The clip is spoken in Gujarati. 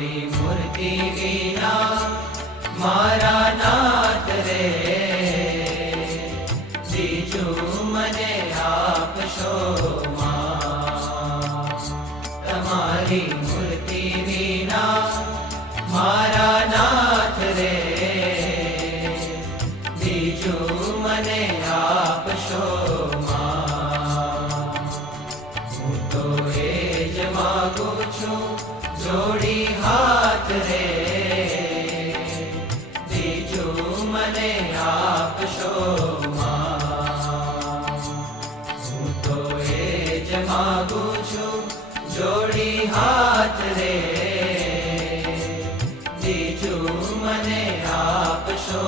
તમારી મૂર્તિ વિના મારા નાથ રે, બીજું મને આપશો માં. તમારી મૂર્તિ વિના મારા નાથ રે, બીજું મને આપશો માં. હું તો એ જ માગું છું જોડી હાથ રે, બીજું મને આપશો માં. હું તો એ જ માગું છું જોડી હાથ રે, બીજું મને આપશો.